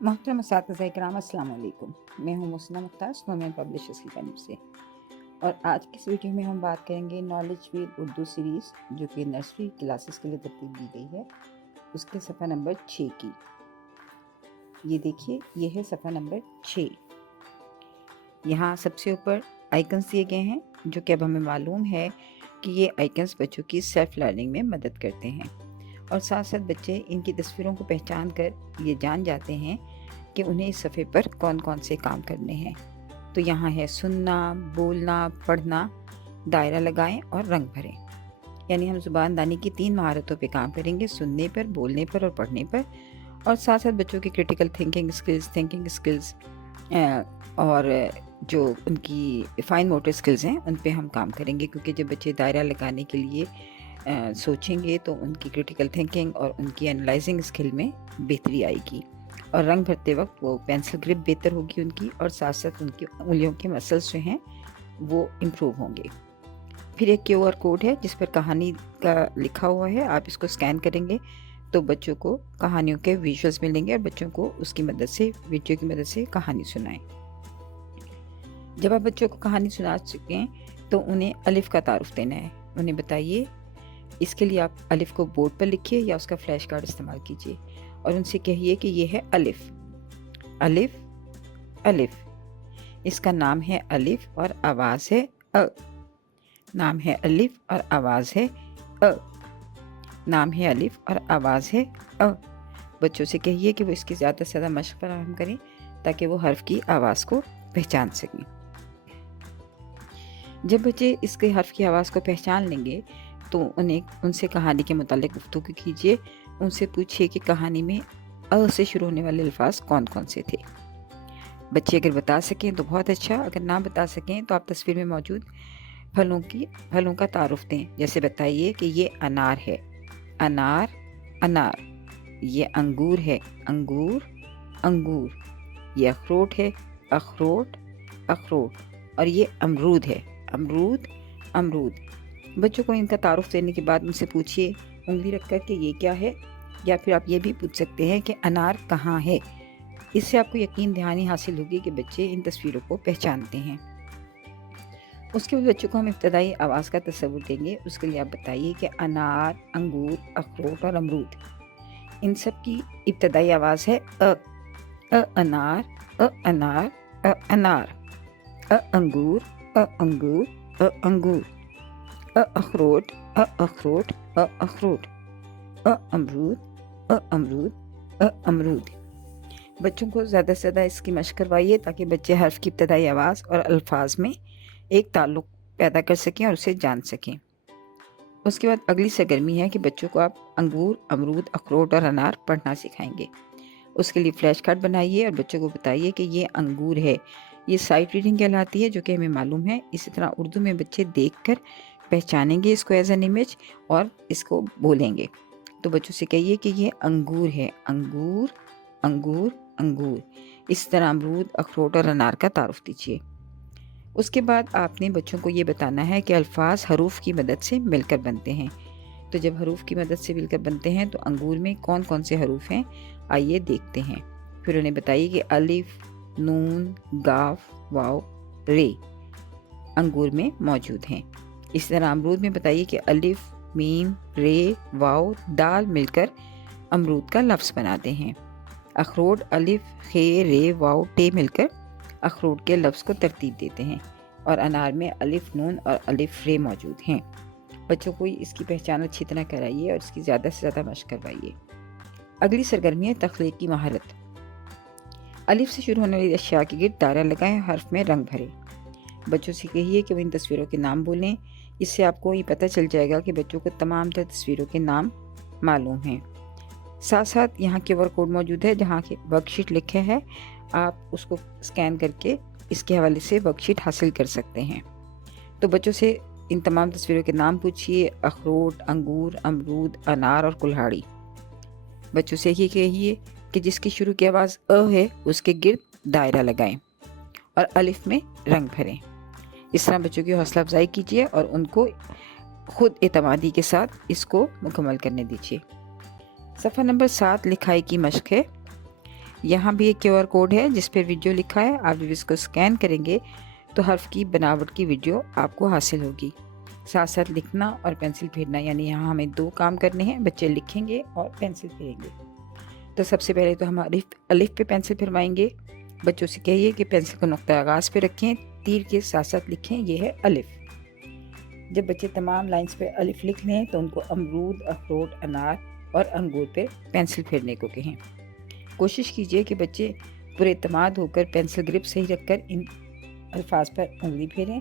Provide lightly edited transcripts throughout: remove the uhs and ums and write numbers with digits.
मोहतरम असातिज़ा इकराम अस्सलाम वालेकुम। मैं हूँ मुस्ना मुख्तार, स्नोमैन पब्लिशर्स की जानिब से। और आज की इस वीडियो में हम बात करेंगे नॉलेज वील उर्दू सीरीज़, जो कि नर्सरी क्लासेस के लिए तरतीब दी गई है, उसके सफ़ा नंबर 6 की। ये देखिए, ये है सफ़ा नंबर 6। यहाँ सबसे ऊपर आइकन्स दिए गए हैं, जो कि अब हमें मालूम है कि ये आइकन्स बच्चों की सेल्फ लर्निंग में मदद करते हैं, और साथ साथ बच्चे इनकी तस्वीरों को पहचान कर ये जान जाते हैं कि उन्हें इस सफ़े पर कौन कौन से काम करने हैं। तो यहाँ है सुनना, बोलना, पढ़ना, दायरा लगाएं और रंग भरें। यानी हम ज़ुबानदानी की 3 महारतों पे काम करेंगे, सुनने पर, बोलने पर और पढ़ने पर। और साथ साथ बच्चों की क्रिटिकल थिंकिंग स्किल्स और जो उनकी फाइन मोटर स्किल्स हैं, उन पे हम काम करेंगे, क्योंकि जब बच्चे दायरा लगाने के लिए सोचेंगे तो उनकी क्रिटिकल थिंकिंग और उनकी एनालाइजिंग स्किल में बेहतरी आएगी, और रंग भरते वक्त वो पेंसिल ग्रिप बेहतर होगी उनकी, और साथ साथ उनकी उंगलियों के मसल्स जो हैं वो इम्प्रूव होंगे। फिर एक QR कोड है जिस पर कहानी का लिखा हुआ है, आप इसको स्कैन करेंगे तो बच्चों को कहानियों के विजुअल्स मिलेंगे, और बच्चों को उसकी मदद से, वीडियो की मदद से कहानी सुनाएं। जब आप बच्चों को कहानी सुना चुकें तो उन्हें अलिफ का तारुफ देना है। उन्हें बताइए, इसके लिए आप अलिफ को बोर्ड पर लिखिए या उसका फ्लैश कार्ड इस्तेमाल कीजिए, और उनसे कहिए कि ये है अलिफ। अलिफ, अलिफ, इसका नाम है अलिफ और आवाज़ है अ। नाम है अलिफ और आवाज़ है अ। नाम है अलिफ और आवाज़ है अ। बच्चों से कहिए कि वो इसकी ज़्यादा से ज़्यादा मशक़ फराहम करें, ताकि वो हर्फ की आवाज़ को पहचान सकें। जब बच्चे इसके हर्फ की आवाज़ को पहचान लेंगे तो उनसे कहानी के मुतालिक गुफ्तगू कीजिए। उनसे पूछिए कि कहानी में अ से शुरू होने वाले अल्फाज कौन कौन से थे। बच्चे अगर बता सकें तो बहुत अच्छा, अगर ना बता सकें तो आप तस्वीर में मौजूद फलों का तारुफ दें। जैसे बताइए कि ये अनार है, अनार, अनार। ये अंगूर है, अंगूर, अंगूर। ये अखरोट है, अखरोट, अखरोट। और ये अमरूद है, अमरूद, अमरूद। बच्चों को इनका तारुफ देने के बाद उनसे पूछिए उंगली रख कर के ये क्या है, या फिर आप ये भी पूछ सकते हैं कि अनार कहाँ है। इससे आपको यकीन दहानी हासिल होगी कि बच्चे इन तस्वीरों को पहचानते हैं। उसके बाद बच्चों को हम इब्तदाई आवाज़ का तस्वुर देंगे। उसके लिए आप बताइए कि अनार, अंगूर, अखरोट और अमरूद, इन सब की इब्तदाई आवाज़ है अ। अनार, अनार, अनार। अंगूर, अंगूर, अंगूर। अखरोट, अखरोट, अखरोट। अमरूद, अमरूद, अमरूद। बच्चों को ज़्यादा से ज़्यादा इसकी मशक़ करवाइए, ताकि बच्चे हर्फ की इब्तदाई आवाज़ और अल्फाज में एक ताल्लुक़ पैदा कर सकें और उसे जान सकें। उसके बाद अगली सरगर्मी है कि बच्चों को आप अंगूर, अमरूद, अखरोट और अनार पढ़ना सिखाएंगे। उसके लिए फ्लैश कार्ड बनाइए और बच्चों को बताइए कि ये अंगूर है। ये साइट रीडिंग कहलाती है, जो कि हमें मालूम है। इसी तरह उर्दू में बच्चे देखकर पहचानेंगे इसको एज एन इमेज और इसको बोलेंगे। तो बच्चों से कहिए कि ये अंगूर है, अंगूर, अंगूर, अंगूर। इस तरह अमरूद, अखरोट और अनार का तारुफ दीजिए। उसके बाद आपने बच्चों को ये बताना है कि अल्फाज हरूफ की मदद से मिलकर बनते हैं। तो जब हरूफ की मदद से मिलकर बनते हैं तो अंगूर में कौन कौन से हरूफ हैं, आइए देखते हैं। फिर उन्हें बताइए कि अलिफ, नून, गाफ, वाव, रे अंगूर में मौजूद हैं। इस तरह अमरूद में बताइए कि अलिफ, मीम, रे, वाव, दाल मिलकर अमरूद का लफ्ज़ बनाते हैं। अखरोट, अलिफ, खे, रे, वाव, टे मिलकर अखरोट के लफ्ज़ को तरतीब देते हैं। और अनार में अलिफ, नून और अलिफ, रे मौजूद हैं। बच्चों को इसकी पहचान अच्छी तरह कराइए और इसकी ज़्यादा से ज़्यादा मशक़ करवाइए। अगली सरगर्मी है तख्लीक़ी महारत। अलिफ से शुरू होने वाली अशिया के गिर्द दायरा लगाएं, हर्फ में रंग भरें। बच्चों से कहिए कि वो इन तस्वीरों के नाम बोलें। इससे आपको ये पता चल जाएगा कि बच्चों को तमाम तर तस्वीरों के नाम मालूम हैं। साथ साथ यहाँ QR कोड मौजूद है, जहाँ के वर्कशीट लिखे है। आप उसको स्कैन करके इसके हवाले से वर्कशीट हासिल कर सकते हैं। तो बच्चों से इन तमाम तस्वीरों के नाम पूछिए, अखरोट, अंगूर, अमरूद, अनार और कुल्हाड़ी। बच्चों से ये कहिए कि जिसकी शुरू की आवाज़ अ है उसके गिर्द दायरा लगाएं और अलिफ में रंग भरें। इस तरह बच्चों की हौसला अफजाई कीजिए और उनको खुद एतमादी के साथ इसको मुकम्मल करने दीजिए। सफ़ा नंबर 7 लिखाई की मशक़ है। यहाँ भी एक QR कोड है जिस पर वीडियो लिखा है, आप जब इसको स्कैन करेंगे तो हर्फ की बनावट की वीडियो आपको हासिल होगी। साथ साथ लिखना और पेंसिल फेरना, यानी यहाँ हमें 2 काम करने हैं, बच्चे लिखेंगे और पेंसिल फेरेंगे। तो सबसे पहले तो हम अलिफ पे पेंसिल फिरवाएंगे। बच्चों से कहिए कि पेंसिल को नुक्ता आगाज़ पे रखें, तीर के साथ साथ लिखें, ये है अलिफ। जब बच्चे तमाम लाइंस पे अलिफ लिख लें तो उनको अमरूद, अखरोट, अनार और अंगूर पे पेंसिल फेरने को कहें। कोशिश कीजिए कि बच्चे पुरेतमाद होकर पेंसिल ग्रिप सही रखकर इन अल्फाज पर उंगली फेरें।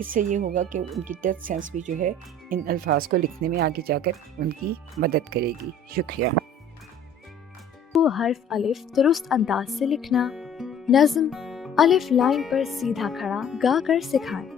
इससे ये होगा कि उनकी टच सेंस भी जो है इन अल्फाज को लिखने में आगे जाकर उनकी मदद करेगी। शुक्रिया। वो हर्फ अलिफ दुरुस्त अंदाज से लिखना। नज़्म अलिफ लाइन पर सीधा खड़ा गा कर सिखाएं।